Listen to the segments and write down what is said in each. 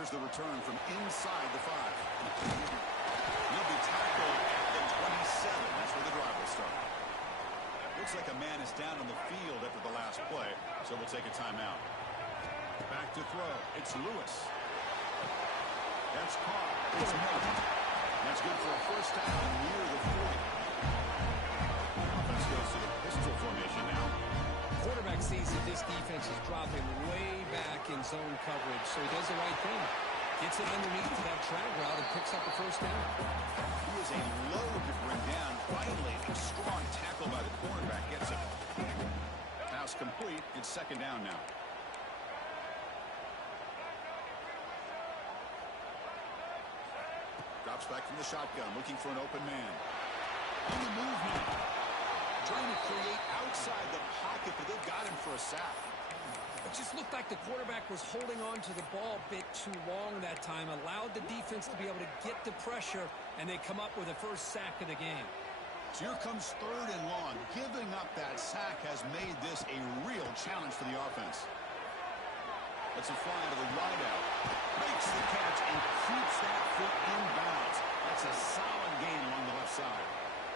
Here's the return from inside the 5. He'll be tackled at the 27. That's where the drive will start. Looks like a man is down on the field after the last play, so we'll take a timeout. Back to throw. It's Lewis. That's caught. It's Miller. That's good for a first down near the 40. Offense goes to the pistol formation now. Quarterback sees that this defense is dropping way back in zone coverage, so he does the right thing. Gets it underneath to that drag route and picks up the first down. He is a load to bring down. Finally, a strong tackle by the cornerback gets it. Pass complete. It's second down now. Drops back from the shotgun, looking for an open man. On the move now. Trying to create outside the pocket, but they've got him for a sack. It just looked like the quarterback was holding on to the ball a bit too long that time, allowed the defense to be able to get the pressure, and they come up with the first sack of the game. So here comes third and long. Giving up that sack has made this a real challenge for the offense. Let's a fly to the wideout. Makes the catch and keeps that foot in bounds. That's a solid gain along the left side.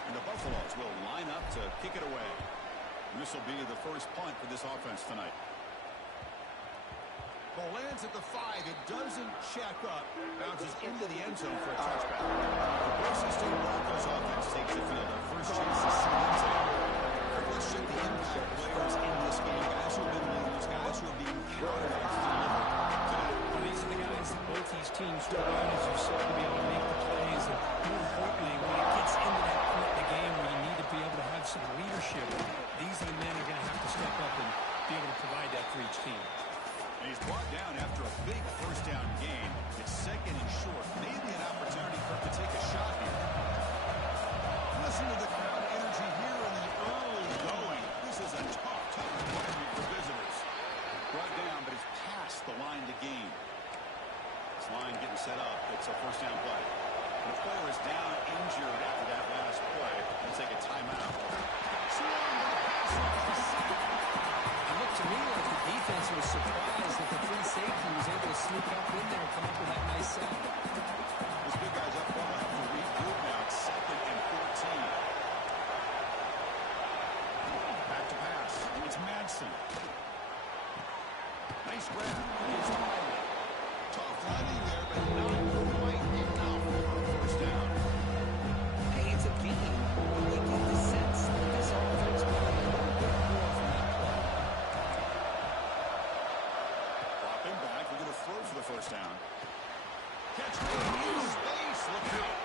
And the Buffaloes will line up to kick it away. This will be the first punt for this offense tonight. Ball lands at the 5. It doesn't check up. Bounces into the end zone for a touchback. The Boise State Broncos offense takes the field. Their first chance to see them today. Let's check the impact players in this game. Guys who have been leaders, guys who are being counted on to deliver today. Well, these are the guys that both these teams rely on, as you said, to be able to make the plays. And more importantly, when it gets into that point in the game where you need to be able to have some leadership, these are the men who are going to have to step up and be able to provide that for each team. And he's brought down after a big first down gain. It's second and short. Maybe an opportunity for him to take a shot here. Listen to the crowd energy here in the early going. This is a tough environment for visitors. Brought down, but it's past the line to gain. This line getting set up. It's a first down play. And the player is down injured after that last play. We'll take a timeout. It looked to me like the defense was surprised that the free safety was able to sneak up in there and come up with that nice sack. This big guy's up one line to regroup now. It's second and 14. Back to pass. It's Madsen. Nice grab. It's Tyler. Tough running there, but not quite enough for a first down. Hey, it's a game. You get the sense that this offense got a little bit more from that play. Dropping back. We're going to throw for the first down. Catch in space. Look out.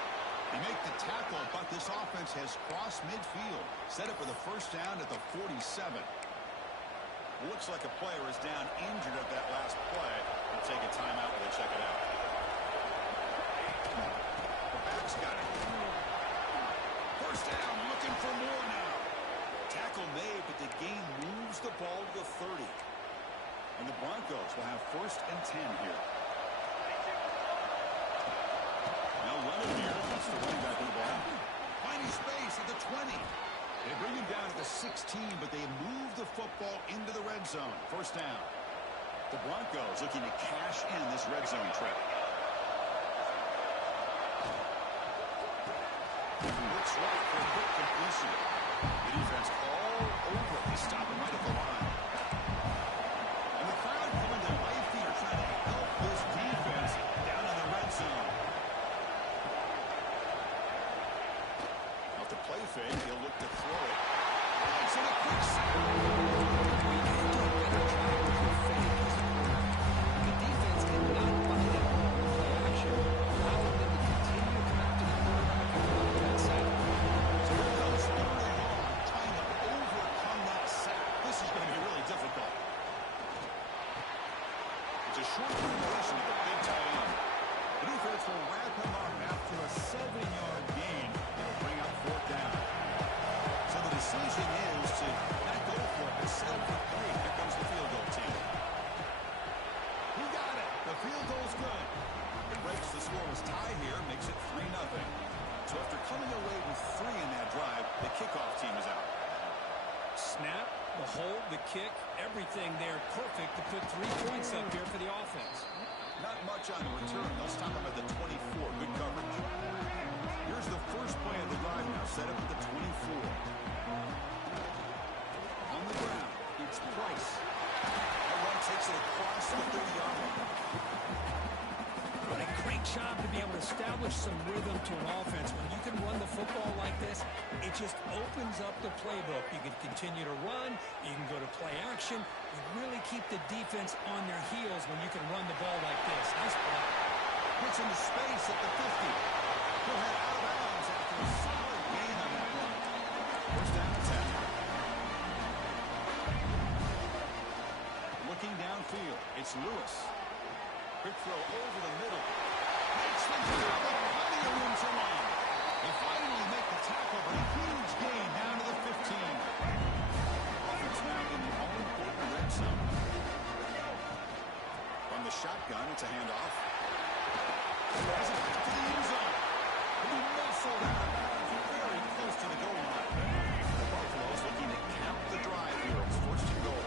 They make the tackle, but this offense has crossed midfield. Set up for the first down at the 47. Looks like a player is down injured at that last play. We'll take a timeout while they check it out. The back's got it. First down, looking for more now. Tackle made, but the gain moves the ball to the 30. And the Broncos will have first and 10 here. Now running here. That's the running back of the ball. Finding space at the 20. They bring him down at the 16, but they move the football into the red zone. First down. The Broncos looking to cash in this red zone trip. Looks right for a quick completion. The defense all over. They stop him right at the line. And the crowd coming to life here, trying to help this defense down in the red zone. Off the play fake, he'll look to throw it. It's in a quick sack. The defense cannot buy that ball in play action, allowing them to continue to come after the quarterback and go that sack. So here comes third and long, trying to overcome that sack. This is going to be really difficult. It's a short completion of a big tight end. The defense will wrap him up after a 7-yard gain. It'll bring up fourth down. So the decision is to not go for it, but settle for 3. Here comes the field goal team. He got it. The field goal's good. It breaks the scoreless tie here, makes it 3-0. So after coming away with 3 in that drive, the kickoff team is out. Snap, the hold, the kick, everything there perfect to put 3 points up here for the offense. Not much on the stop him at the 24. Good coverage. Here's the first play of the drive now, set up at the 24. On the ground, it's Price. That run takes it across the 30-yard line. What a great job to be able to establish some rhythm to an offense. When you can run the football like this, it just opens up the playbook. You can continue to run. You can go to play action. You really keep the defense on their heels when you can run the ball like this. Nice play. Puts into space at the 50. He'll head out of bounds after a solid gain on that run. First down and 10. Looking downfield, it's Lewis. Quick throw over the middle. Makes the tackle, plenty of room to run. They finally make the tackle, but a huge gain down to the 15. Offense now in the all-important red zone. From the shotgun, it's a handoff. Has it back to the end zone. He'll be muscled out of bounds, very close to the goal line. The Buffaloes looking to count the drive here. It's first and goal.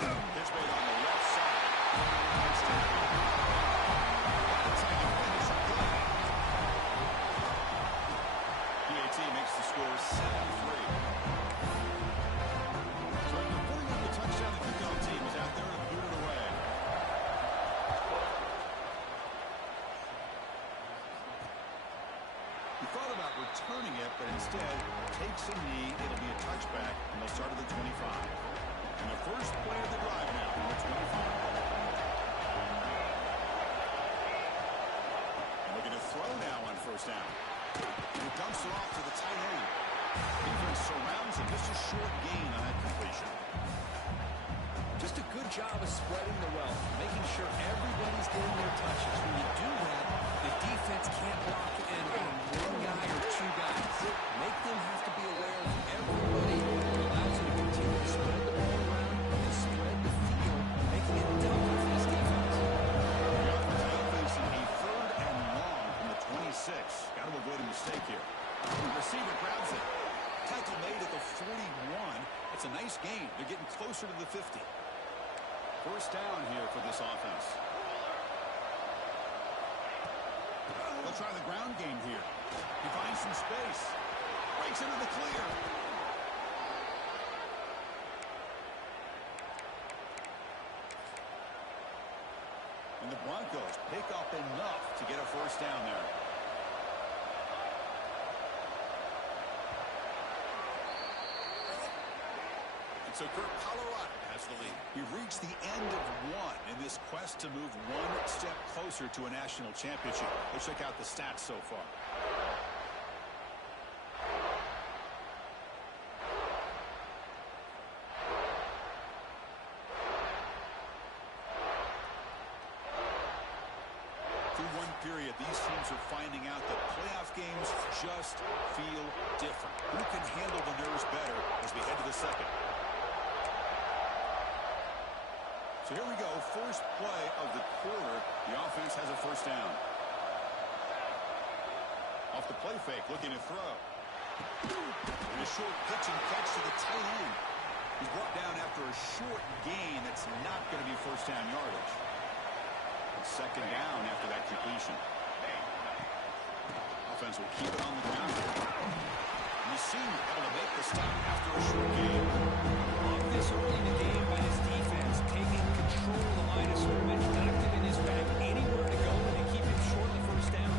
Pitch made on the left side. Touchdown. That's how you finish a drive. PAT makes the score 7-3. So in the 40-yard touchdown, the kickoff team is out there and boot it away. He thought about returning it, but instead takes a knee. It'll be a touchback, and they'll start at the 25. And the first play of the drive now, number 25. And looking to throw now on first down. He dumps it off to the tight end. Defense surrounds him. Just a short gain on that completion. Just a good job of spreading the wealth, making sure everybody's getting their touches. When you do that, the defense can't block it in on one guy or two guys. Make them have to be aware of everybody. It allows you to continue to spread the ball around and spread the field, making it tougher for this defense. The offense now facing a 3rd and long from the 26. Got to avoid a mistake here. The receiver grabs it. Tackle made at the 41. It's a nice gain. They're getting closer to the 50. First down here for this offense. They'll try the ground game here. He finds some space. Breaks into the clear. And the Broncos pick up enough to get a first down there. And so Kurt Colorado has the lead. We've reached the end of one in this quest to move one step closer to a national championship. Let's check out the stats so far. Through one period, these teams are finding out that playoff games just feel different. Who can handle the nerves better as we head to the second? So here we go, first play of the quarter. The offense has a first down. Off the play fake, looking to throw. And a short pitch and catch to the tight end. He's brought down after a short gain that's not going to be first down yardage. And second down after that completion. Offense will keep it on the ground here. And you see him able to make the stop after a short gain. This early in the game by this defense, taking control of the line of scrimmage, not giving his back anywhere to go and keep him short of the first down.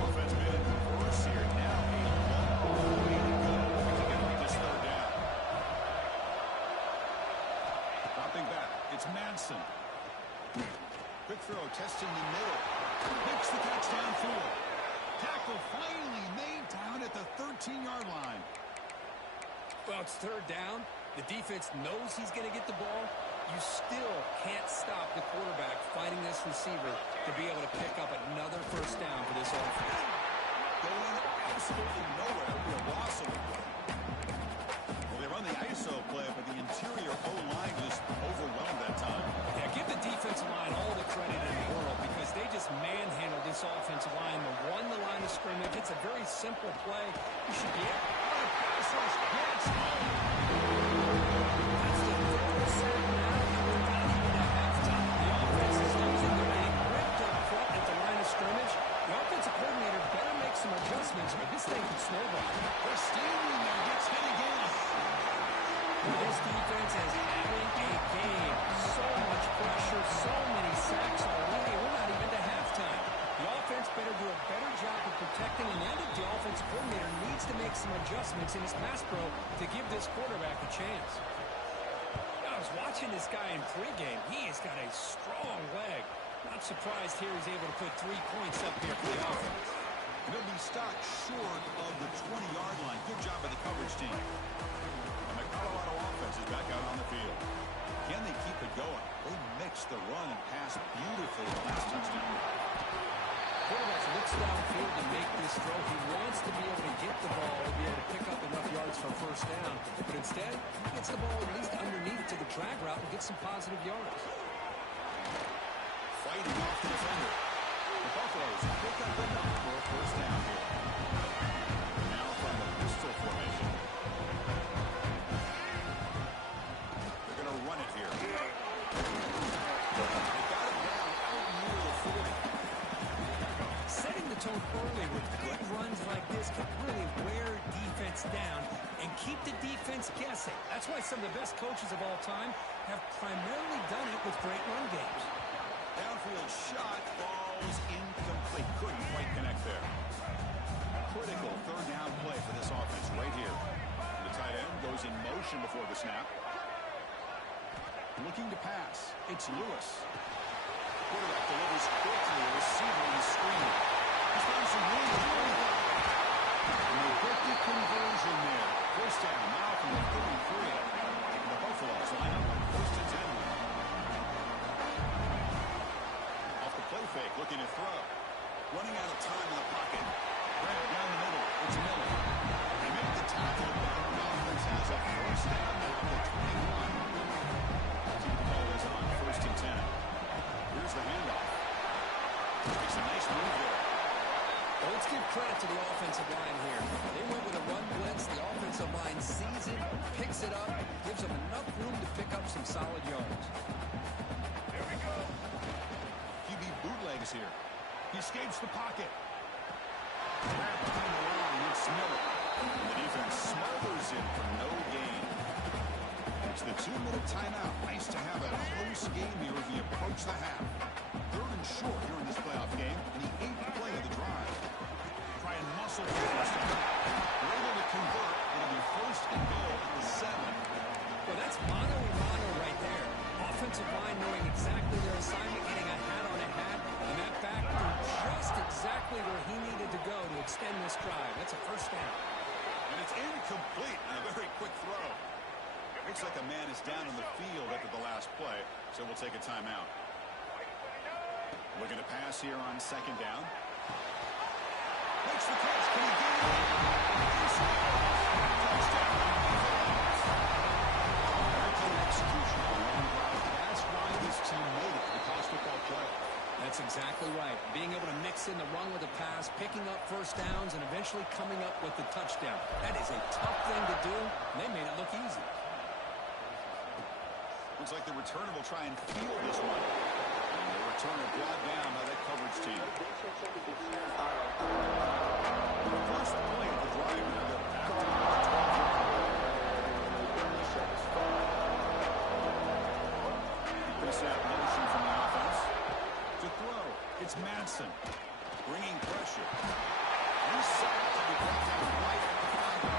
Offense been in reverse here. Now a long way to go to get on this third down. Dropping back, it's Madsen. Quick throw, testing the middle. Makes the catch downfield. Tackle finally made down at the 13-yard line. Well, it's third down. The defense knows he's going to get the ball. You still can't stop the quarterback fighting this receiver to be able to pick up another first down for this offense. Going absolutely nowhere. It'll be a loss of a play. Well, they run the ISO play, but the interior O-line just overwhelmed that time. Yeah, give the defensive line all the credit in the world because they just manhandled this offensive line. They won the line of scrimmage. It's a very simple play. You should be able to pass rush. Yes. That's the third sack This defense is having a game. So much pressure, so many sacks already. We're not even to halftime. The offense better do a better job of protecting, and then the offensive coordinator needs to make some adjustments in his pass pro to give this quarterback a chance. I was watching this guy in pregame. He has got a strong leg. Not surprised here he's able to put 3 points up here for the offense. He'll be stopped short of the 20-yard line. Good job by the coverage team. And the Colorado offense is back out on the field. Can they keep it going? They mixed the run and pass beautifully the last touchdown. Quarterback looks downfield to make this throw. He wants to be able to get the ball and be able to pick up enough yards for first down. But instead, he gets the ball at least underneath to the drag route and gets some positive yards. Fighting off the defender. The Buffaloes pick up enough for a first down here. Now from the pistol formation. They're going to run it here. They got it down out near the 40. Setting the tone early with good runs like this can really wear defense down and keep the defense guessing. That's why some of the best coaches of all time have primarily done it with great run games. Downfield shot falls incomplete. Couldn't quite connect there. Critical third down play for this offense right here. The tight end goes in motion before the snap. Looking to pass. It's Lewis. Quarterback delivers quickly. A receiver on the screen. He's found some room to run. And they get the conversion there. First down now from the 33. And the Buffaloes line up on first and 10. Play fake, looking to throw. Running out of time in the pocket. Grab down the middle. It's Miller. They make the tackle, but the offense has a first down now at the 21. See the ball is on first and 10. Here's the handoff. Makes a nice move there. Well, let's give credit to the offensive line here. They went with a run blitz. The offensive line sees it, picks it up, gives them enough room to pick up some solid yards. Here we go. Bootlegs here. He escapes the pocket. Grab behind the line. It's Miller. The defense smothers him for no gain. It's the 2-minute timeout. Nice to have a close game here as we approach the half. Third and short here in this playoff game. And the 8th play of the drive. Try and muscle for first down. They're able to convert. It'll be first and goal at the 7. Well, that's mano a mano right there. Offensive line knowing exactly their assignment, getting a hat on a hat, and that back threw just exactly where he needed to go to extend this drive. That's a first down. And it's incomplete on a very quick throw. Looks like a man is down in the field after the last play, so we'll take a timeout. Looking to pass here on second down. Makes the catch. Can he get it? Touchdown. Execution on a long drive. That's why this team made it to the college football playoff. That's exactly right. Being able to mix in the run with the pass, picking up first downs, and eventually coming up with the touchdown. That is a tough thing to do, and they made it look easy. Looks like the returner will try and field this one. And the returner brought down by that coverage team. The first play of the drive now. Snap motion from the offense. To throw, it's Madsen. Bringing pressure. He's set to be brought down right at the 5.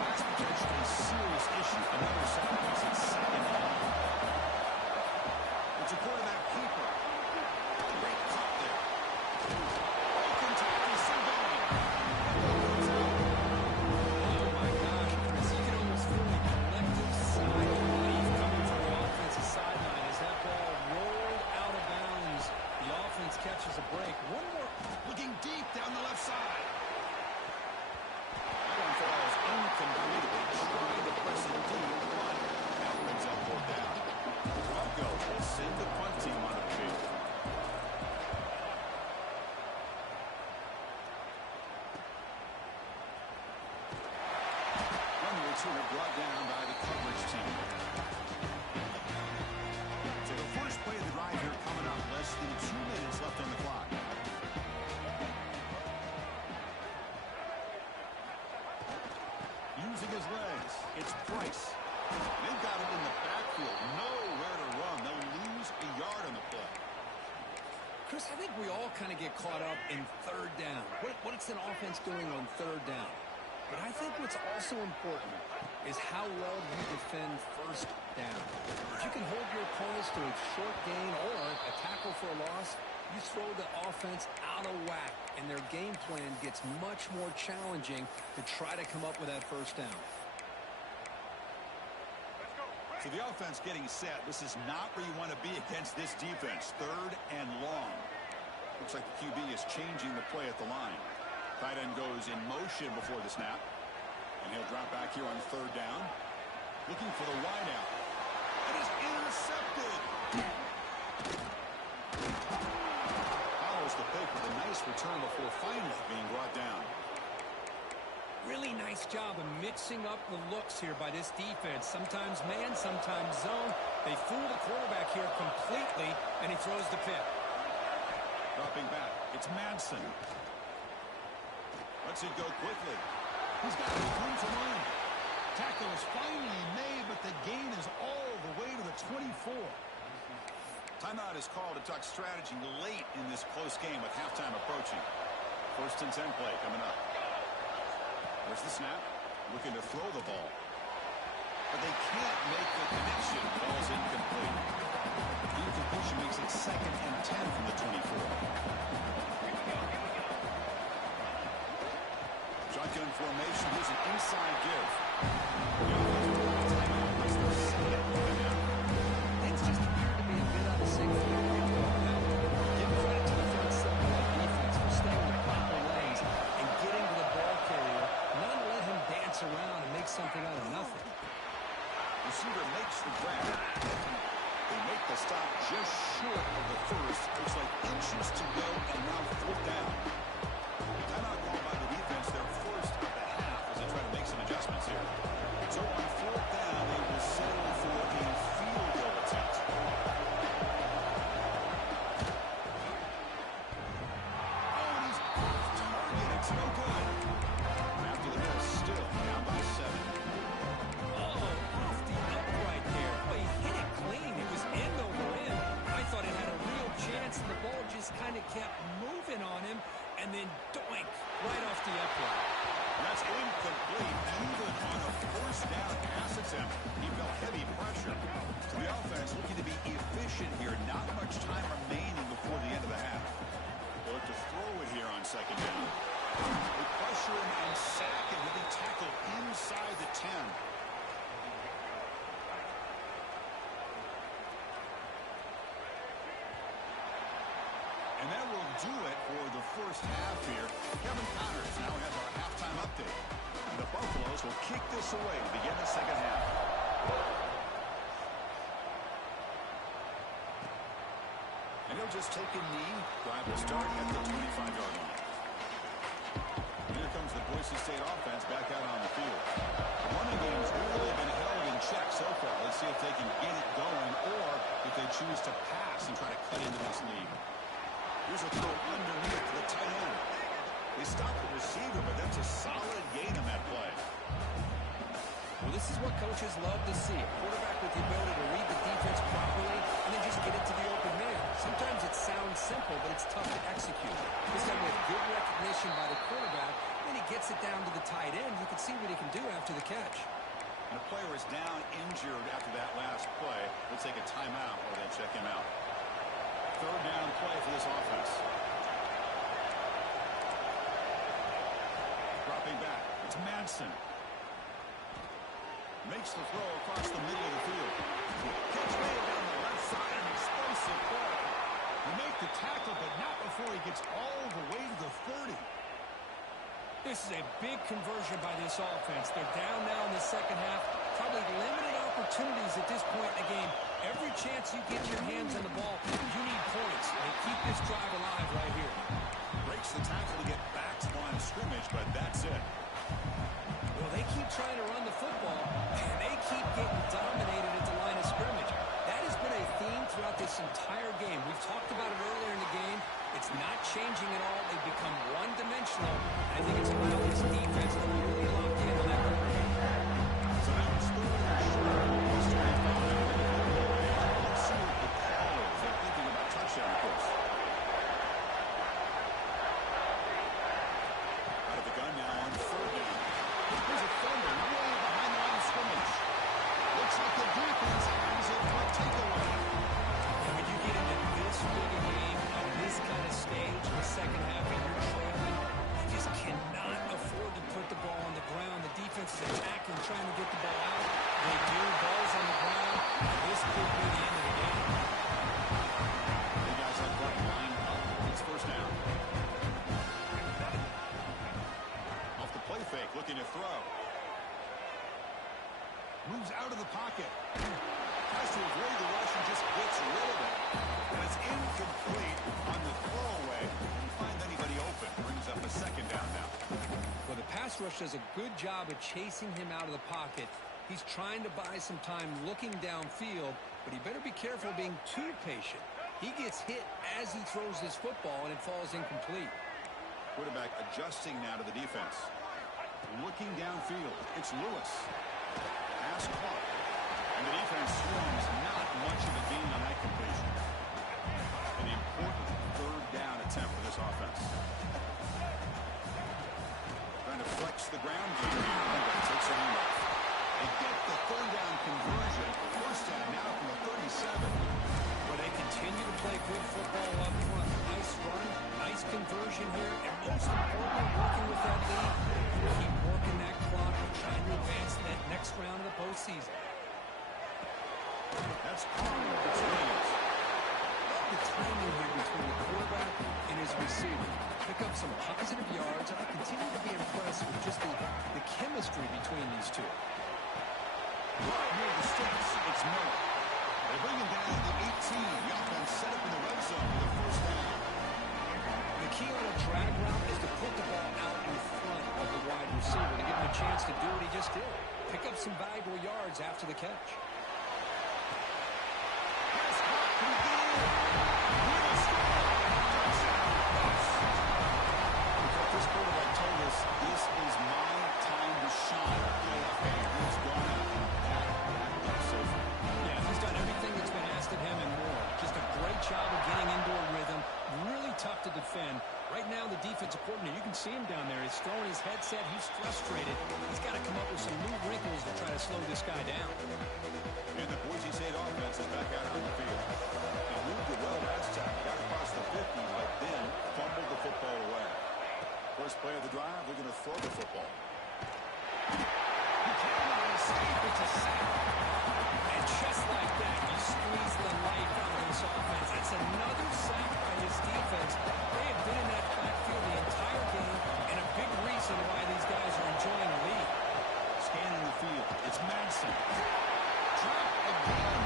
That's potentially a serious issue. Another sack makes it second and 9. It's a quarterback keeper. Great cut there. Broken tackle, Singleton. Oh my gosh, Chris, you can almost feel the collective sigh of relief coming from the offensive sideline as that ball rolled out of bounds. The offense catches a break. One more. Looking deep down the left side. That one falls incomplete. They tried to press it deep, but that brings up fourth down. The Broncos will send the punt team onto the field. One returner brought down by the coverage team. So the first play of the drive here coming up. Less than 2 minutes left on the clock. Using his legs, it's Price. They've got it in the backfield. Nowhere to run. They'll lose a yard on the play. Chris, I think we all kind of get caught up in third down. What's an offense doing on third down? But I think what's also important is how well you defend first down. If you can hold your opponents to a short gain or a tackle for a loss, you throw the offense out of whack, and their game plan gets much more challenging to try to come up with that first down. So the offense getting set. This is not where you want to be against this defense. Third and long. Looks like the QB is changing the play at the line. Tight end goes in motion before the snap. And he'll drop back here on third down. Looking for the wideout. It is intercepted. Follows the pick with a nice return before finally being brought down. Really nice job of mixing up the looks here by this defense. Sometimes man, sometimes zone. They fool the quarterback here completely, and he throws the pick. Dropping back. It's Madsen. Lets it go quickly. He's got it room to run. Tackle is finally made, but the gain is all the way to the 24. Timeout is called to talk strategy late in this close game with halftime approaching. 1st and 10 play coming up. There's the snap. Looking to throw the ball. But they can't make the connection. Ball's incomplete. The incompletion makes it 2nd and 10 from the 24. Shotgun formation. Here's an inside give. Things just appear to be a bit unsafe. Give credit to the front seven of that defense for staying in the proper lanes and getting to the ball carrier, not let him dance around and make something out of nothing. Receiver makes the grab. They make the stop just short of the first. Looks like inches to go, and now 4th down. Timeout called by the defense, their first of the half, as they try to make some adjustments here. So on 4th down, they will settle for a field goal attempt. Oh, and he's off target. It's no good. After the miss, still down by 7. Off the upright there. Boy, he hit it clean. It was end over end. I thought it had a real chance, and the ball just kind of kept moving on him, and then doink, right off the upright. That's incomplete. Even on a 1st down pass attempt, he felt heavy pressure. So the offense looking to be efficient here. Not much time remaining before the end of the half. They look to throw it here on 2nd down. They pressure him and sack him with a tackle inside the 10. And that will do it for the first half here. Kevin Connors now has our halftime update. And the Buffaloes will kick this away to begin the second half. And he'll just take a knee. Drive will start at the 25-yard line. Here comes the Boise State offense back out on the field. The running game's really been held in check so far. Let's see if they can get it going or if they choose to pass and try to cut into this lead. Here's a throw underneath to the tight end. They stop the receiver, but that's a solid gain on that play. Well, this is what coaches love to see. A quarterback with the ability to read the defense properly and then just get it to the open man. Sometimes it sounds simple, but it's tough to execute. This time with good recognition by the quarterback, then he gets it down to the tight end. You can see what he can do after the catch. And a player is down injured after that last play. We'll take a timeout while they check him out. 3rd down play for this offense. Dropping back. It's Madsen. Makes the throw across the middle of the field. Catch made down the left side, an explosive ball. He made the tackle, but not before he gets all the way to the 30. This is a big conversion by this offense. They're down now in the second half. Probably limited opportunities at this point in the game. Every chance you get your hands on the ball, you need points. They keep this drive alive right here. Breaks the tackle to get back to the line of scrimmage, but that's it. Well, they keep trying to run the football, and they keep getting dominated at the line of scrimmage. That has been a theme throughout this entire game. We've talked about it earlier in the game. It's not changing at all. They've become one-dimensional. I think it's allowed this defense to really lock in on that run. So that was 3rd and short. Moves out of the pocket. Tries to avoid the rush and just gets rid of it. And it's incomplete on the throwaway. Didn't find anybody open. Brings up a second down now. Well, the pass rush does a good job of chasing him out of the pocket. He's trying to buy some time looking downfield, but he better be careful being too patient. He gets hit as he throws this football, and it falls incomplete. Quarterback adjusting now to the defense. Looking downfield. It's Lewis. Pass caught. And the defense swarms not much of a gain on that completion. An important third down attempt for this offense. Trying to flex the ground game here. And takes a handoff. They get the third down conversion. First down now from the 37. But they continue to play good football up front. Nice run, nice conversion here, and most importantly, working with that lead. Keep working that clock and trying to advance to that next round of the postseason. That's Carr. It's Williams. Love the timing here between the quarterback and his receiver. Pick up some positive yards, and I continue to be impressed with just the chemistry between these two. Right near the sticks, it's Miller. They bring him down to the 18. The offense set up in the red zone for the first down. The key on a drag route is to put the ball out in front of the wide receiver to give him a chance to do what he just did. Pick up some valuable yards after the catch. This quarterback told us this is my time to shine. He's gone out and backed so far. Yeah, he's done everything that's been asked of him and more. Just a great job of getting into a rhythm. Really tough to defend. Right now, the defensive coordinator, you can see him down there. He's throwing his headset. He's frustrated. He's got to come up with some new wrinkles to try to slow this guy down. And the Boise State offense is back out on the field. They moved it well last time. Got across the 50, but then fumbled the football away. First play of the drive, they're going to throw the football. It's a sack. And just like that, you squeeze the life out of this offense. That's another sack by his defense. They have been in that backfield the entire game, and a big reason why these guys are enjoying the lead. Scanning the field. It's Madsen. Drop again.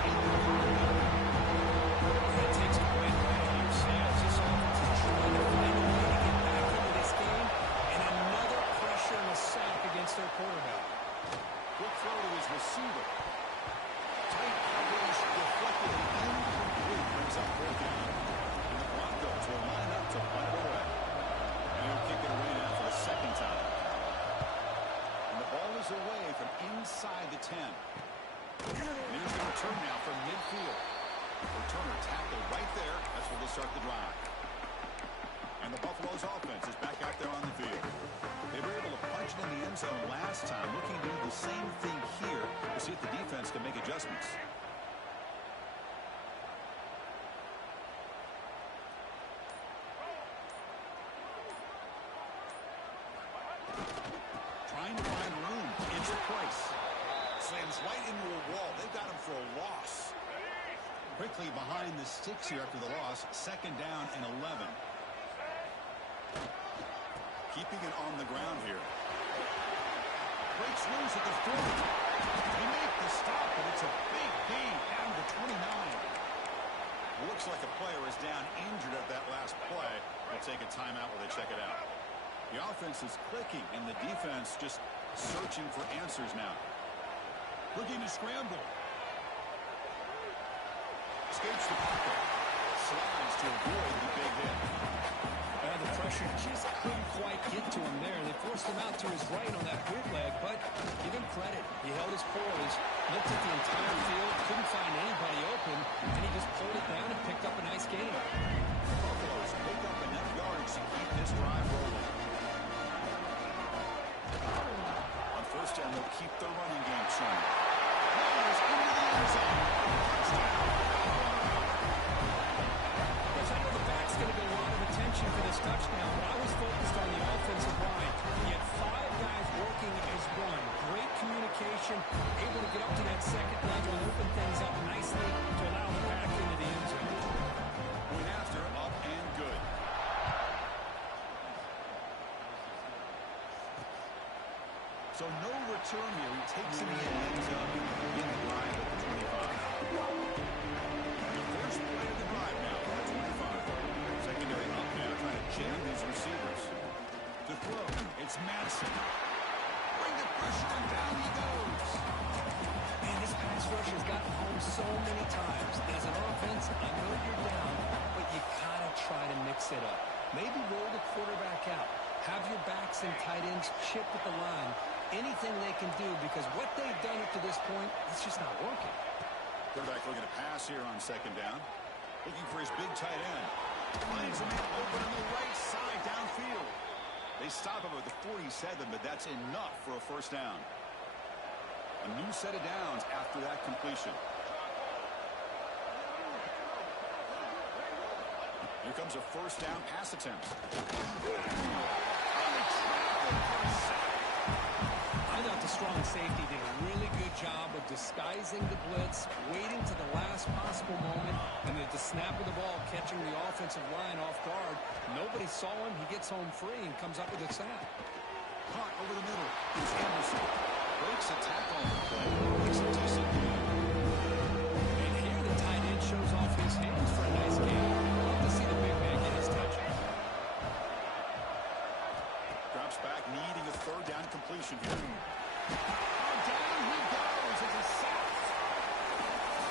That takes it away right on your sails. This offense is trying to find a way to get back into this game, and another pressure and a sack against their quarterback. Quick throw to his receiver. Tight coverage deflected and incomplete. Brings up fourth down. And the Broncos will line up to punt it away. And he'll kick it away now for the second time. And the ball is away from inside the 10. And here's the return now from midfield. Returner tackled right there. That's where they'll start the drive. And the Buffalo's offense is back out there on the field. They were able to punch it in the end zone last time, looking to do the same thing here to see if the defense can make adjustments. Trying to find room. It's Price. Slams right into a wall. They've got him for a loss. Quickly behind the sticks here after the loss. Second down and 11. Keeping it on the ground here. Breaks loose at the 40. They make the stop, but it's a big gain down to 29. Looks like a player is down injured at that last play. They'll take a timeout while they check it out. The offense is clicking, and the defense just searching for answers now. Looking to scramble. Escapes the pocket. Slides to avoid the big hit. The pressure just couldn't quite get to him there. They forced him out to his right on that bootleg, but give him credit. He held his poise, looked at the entire field, couldn't find anybody open, and he just pulled it down and picked up a nice gain. The Buffaloes pick up enough yards to keep this drive rolling. On first down, they'll keep their running game strong. Runners into the end zone. Touchdown. I know the back's going to get a lot of attention for this touchdown, but I was focused on the offensive line. He had 5 guys working as one. Great communication, able to get up to that second level and open things up nicely to allow the back into the end zone. Point after, up and good. So no pressure him here. He takes him in and ends up in the drive at the 25. The first play of the drive now at the 25. Secondary up now, trying to jam these receivers. To throw, it's Madison. Bring the pressure, and down he goes. Man, this pass rush has gotten home so many times. As an offense, I know you're down, but you gotta try to mix it up. Maybe roll the quarterback out. Have your backs and tight ends chip at the line. Anything they can do, because what they've done up to this point, it's just not working. Quarterback looking to pass here on second down. Looking for his big tight end. Finds a man open on the right side downfield. They stop him at the 47, but that's enough for a first down. A new set of downs after that completion. Here comes a first down pass attempt. I thought the strong safety did a really good job of disguising the blitz, waiting to the last possible moment, and at the snap of the ball, catching the offensive line off guard. Nobody saw him. He gets home free and comes up with a sack. Caught over the middle. Here's Anderson. Breaks a tackle on the play. Makes a decent game. And here the tight end shows off his hands for a nice game. Love to see the big man get his touch. Drops back, needing a third down completion here. Down he goes as a sack.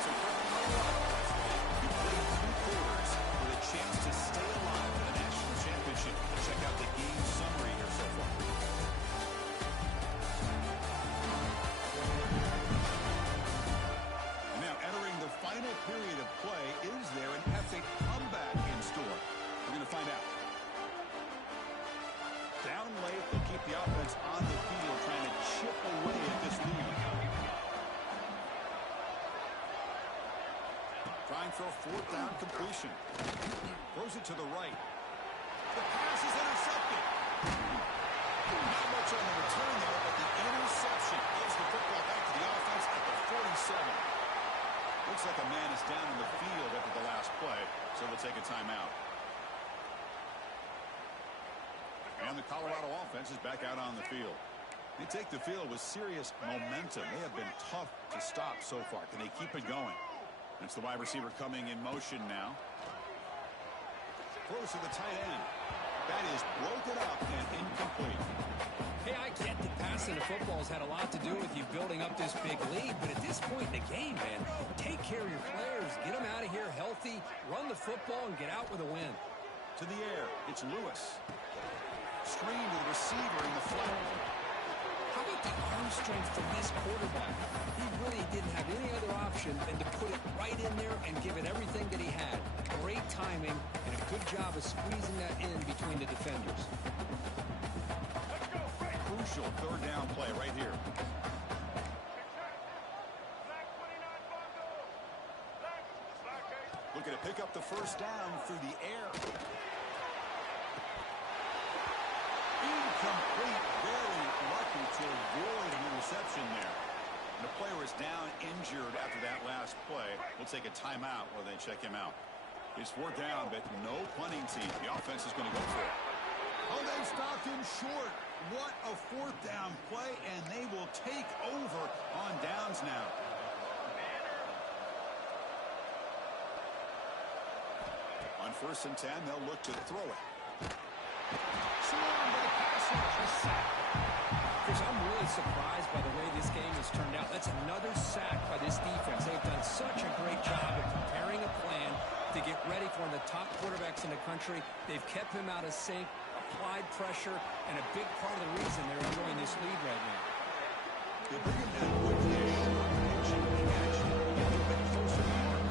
So he played 2 quarters with a chance to stay alive for the national championship. Check out the game summary here so far. And now entering the final period of play, is there an epic comeback in store? We're going to find out. Down late, they keep the offense on the field, trying to chip away at this lead. Trying for a 4th down completion. Throws it to the right. The pass is intercepted. Not much on the return there, but the interception gives the football back to the offense at the 47. Looks like a man is down in the field after the last play, so they'll take a timeout. And the Colorado offense is back out on the field. They take the field with serious momentum. They have been tough to stop so far. Can they keep it going? It's the wide receiver coming in motion now. Throws to the tight end. That is broken up and incomplete. Hey, I get that passing the football has had a lot to do with you building up this big lead, but at this point in the game, man, take care of your players. Get them out of here healthy, run the football, and get out with a win. To the air, it's Lewis. Screen to the receiver in the flat. How about the arm strength from this quarterback? He really didn't have any other option than to put it right in there and give it everything that he had. Great timing and a good job of squeezing that in between the defenders. Crucial 3rd down play right here. Looking to pick up the first down through the air. Incomplete. Very lucky to avoid an interception there. The player is down injured after that last play. We'll take a timeout while they check him out. It's 4th down, but no punting team. The offense is going to go for it. Oh, they stopped him short. What a 4th down play, and they will take over on downs now. On 1st and 10, they'll look to throw it. Swarmed by the pass rush. Chris, I'm really surprised by the way this game has turned out. That's another sack by this defense. They've done such a great job of preparing a plan to get ready for one of the top quarterbacks in the country. They've kept him out of sync, applied pressure, and a big part of the reason they're enjoying this lead right now. They bring him down quickly, a short pitching catch. Get a bit closer to mark.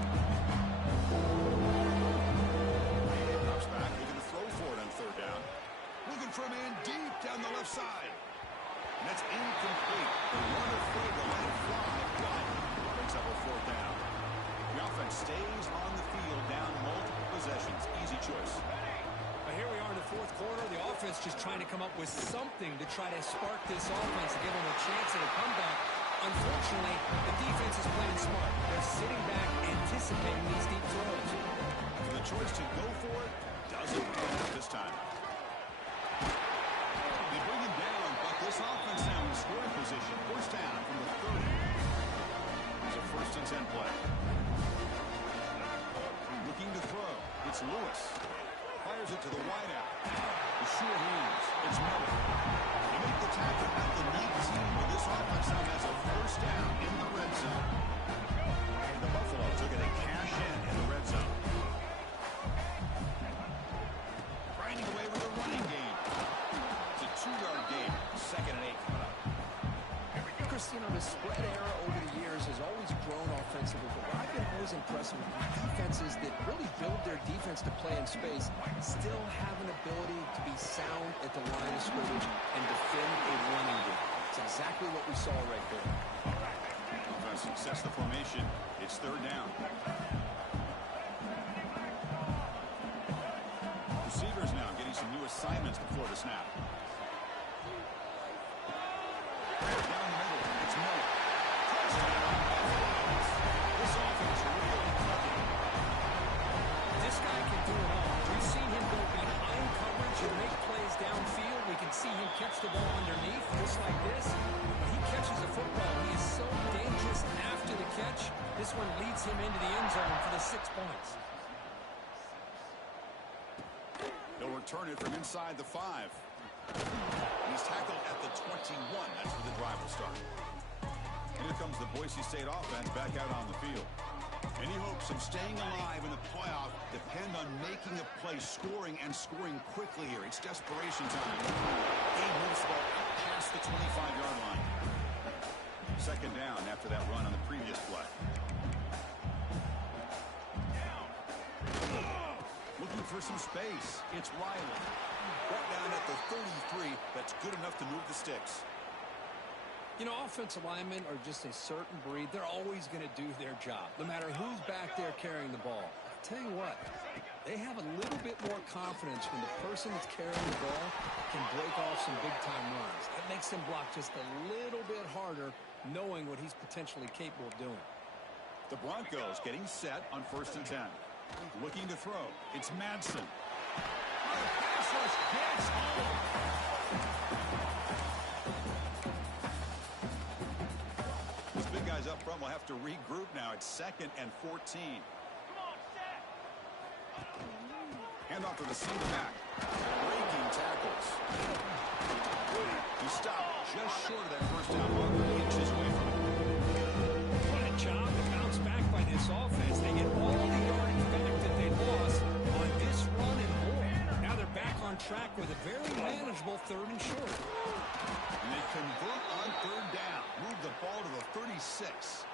Drops back, looking to throw for it on 3rd down. Looking for a man deep down the left side. And that's incomplete. The runner afraid to let it fly, but brings up a 4th down. The offense stays on the field, down multiple possessions. Easy choice. Here we are in the 4th quarter. The offense just trying to come up with something to try to spark this offense and give them a chance at a comeback. Unfortunately, the defense is playing smart. They're sitting back, anticipating these deep throws. So the choice to go for it doesn't pan out this time. They bring him down, but this offense now in scoring position. 1st and 10 play. Looking to throw. It's Lewis. Fires it to the wideout. The sure hands. It's Miller. They make the tackle at the 19, but this offense now has a first down in the red zone. And the Buffaloes are going to cash in the red zone. Grinding away with a running game. It's a 2-yard game. 2nd and 8 coming up. Chris, you know, the spread era over the years has always grown offensively, but what I've been always impressed with defenses that really build their defense to play in space still have an ability to be sound at the line of scrimmage and defend a running game. It's exactly what we saw right there. Offense success the formation. It's 3rd down. Receivers now getting some new assignments before the snap. Down the middle, it's Miller. This offense really cooking. This guy can do it all. We've seen him go behind coverage and make plays downfield. We can see him catch the ball underneath, just like this. When he catches a football, he is so dangerous after the catch. This one leads him into the end zone for the 6 points. They'll return it from inside the 5. He's tackled at the 21. That's where the drive will start. And here comes the Boise State offense back out on the field. Any hopes of staying alive in the playoff depend on making a play, scoring, and scoring quickly here. It's desperation time. Gabe moves the ball out past the 25-yard line. 2nd down after that run on the previous play. Looking for some space. It's Riley. Brought down at the 33. That's good enough to move the sticks. You know, offensive linemen are just a certain breed. They're always going to do their job, no matter who's back there carrying the ball. I'll tell you what, they have a little bit more confidence when the person that's carrying the ball can break off some big-time runs. That makes them block just a little bit harder, knowing what he's potentially capable of doing. The Broncos getting set on 1st and 10. Looking to throw. It's Madsen. Pass rush gets home. These big guys up front will have to regroup now. It's 2nd and 14. Hand off to the seam back. Breaking tackles. He stopped just short of that first down marker, inches away from it. What a job to bounce back by this offense. They get all the yardage back that they lost on this run and more. Now they're back on track with a very manageable 3rd and short. And they convert on 3rd down. Move the ball to the 36.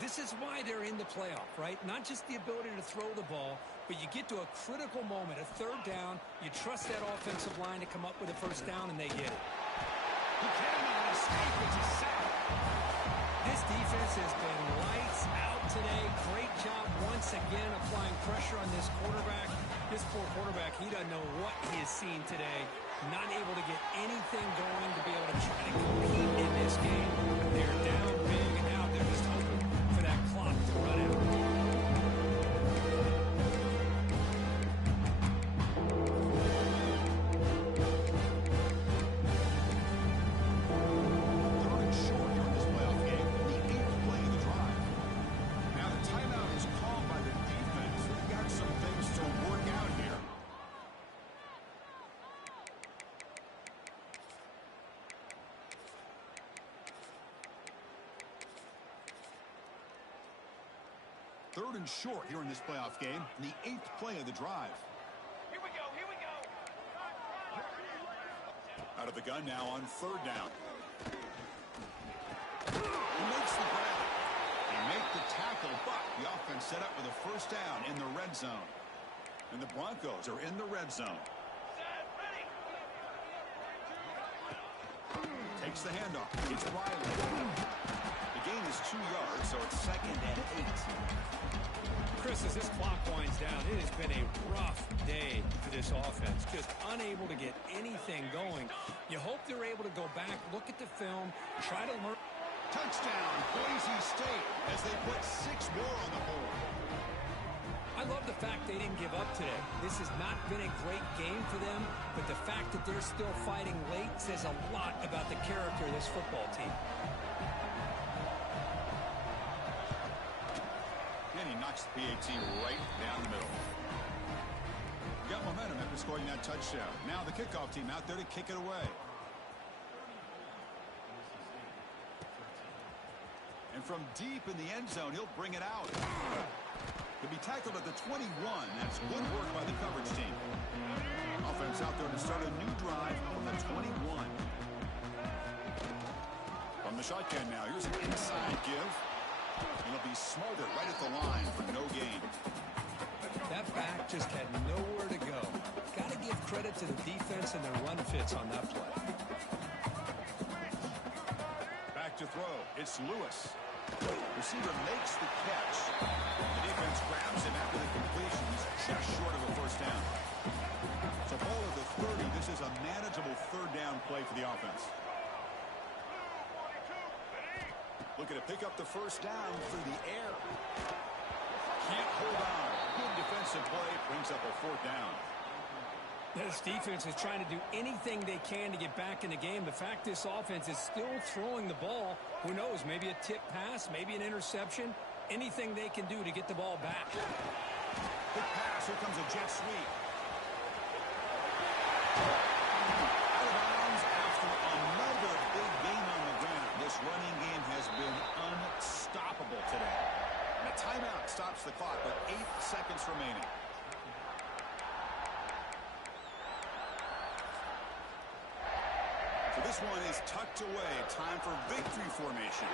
This is why they're in the playoff, right? Not just the ability to throw the ball, but you get to a critical moment, a 3rd down. You trust that offensive line to come up with a 1st down, and they get it. He cannot escape. It's a sack. This defense has been lights out today. Great job once again applying pressure on this quarterback. This poor quarterback, he doesn't know what he has seen today. Not able to get anything going to be able to try to compete in this game. They're down big, and now they're just hoping for that clock to run out. Third and short here in this playoff game. In the 8th play of the drive. Here we go. Out of the gun now on 3rd down. He makes the grab. They make the tackle, but the offense set up with a 1st down in the red zone. And the Broncos are in the red zone. Takes the handoff. It's Riley. The gain is 2 yards, so it's 2nd and 8. Chris, as this clock winds down, it has been a rough day for this offense. Just unable to get anything going. You hope they're able to go back, look at the film, try to learn. Touchdown, Boise State, as they put 6 more on the board. I love the fact they didn't give up today. This has not been a great game for them, but the fact that they're still fighting late says a lot about the character of this football team. knocks the PAT right down the middle. Got momentum after scoring that touchdown. Now the kickoff team out there to kick it away. And from deep in the end zone, he'll bring it out. To be tackled at the 21. That's good work by the coverage team. Offense out there to start a new drive from the 21. From the shotgun now, here's an inside give. And he'll be smothered right at the line for no gain. That back just had nowhere to go. Got to give credit to the defense and their run fits on that play. Back to throw. It's Lewis. Receiver makes the catch. The defense grabs him after the completion. He's just short of a first down. So ball at the 30. This is a manageable third down play for the offense. Looking to pick up the first down through the air. Can't hold on. Good defensive play. Brings up a fourth down. This defense is trying to do anything they can to get back in the game. The fact this offense is still throwing the ball, who knows, maybe a tip pass, maybe an interception, anything they can do to get the ball back. Big pass. Here comes a jet sweep. Out of bounds after another big gain on the ground. This running game has been unstoppable today. And a timeout stops the clock with 8 seconds remaining. So this one is tucked away. Time for victory formation.